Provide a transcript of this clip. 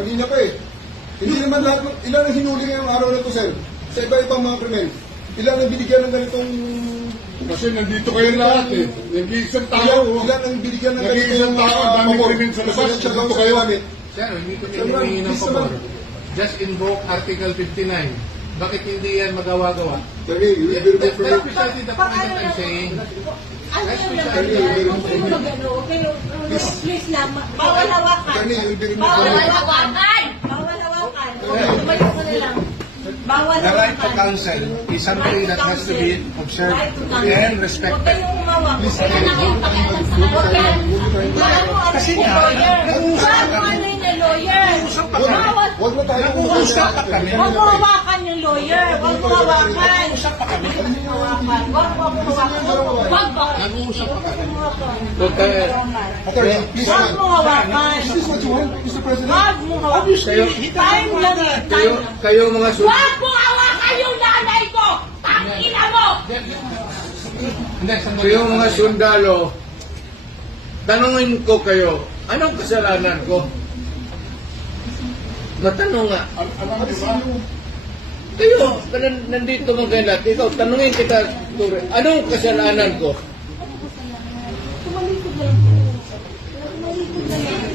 Kanina pa eh. Hindi naman lahat, ilan ang hinuli ngayong araw na to, sir? Sa iba-ibang mga krimen. Ilan ang binigyan ng ganitong... Kasi nandito kayo lahat eh. Nag-iisang tao. Ilan ang binigyan ng Nag-iisang tao, dami krimen sa labas. Nandito kayo. Sir, hindi ko humingi ng pabor. Just invoke Article 59. Bakit hindi yan magawa-gawa? Sorry, you will That's be for precisely the point that I'm saying. Ano yung naman yan? Huwag kayo mag-ano. Pero please lang, bawal hawakan. Attorney, you will be removed Bawal from hawakan! Bawal hawakan. Tumayo ko na lang. Bawal The right to hawakan. counsel is something that has to be observed Right to counsel. and Huwag respected. kayong umawak. Huwag kayong nakipakialam sa kanila. Kasi nga, Huwag mo ano yung lawyer. Bawal. Huwag na tayo Usap pa kami. Huwag mo hawakan yung lawyer. Huwag mo hawakan. Usap pa kami. Huwag mo hawakan. Huwag mo hawakan. Huwag ba? Nag-uusap pa kami. Attorney, please. Huwag mo hawakan. Is this what you want, Mr. President? Huwag mo hawakan. Time lang eh. Time lang. Kayo mga Huwag mo hawakan yung nanay ko! Tangina mo! Kayo mga sundalo, tanungin ko kayo, anong kasalanan ko? Matanong nga. Alam niyo ba? Kayo, nandito mga kayo lahat. Ikaw, tanungin kita, Ture, anong kasalanan ko? Tumalikod lang po. Tumalikod lang.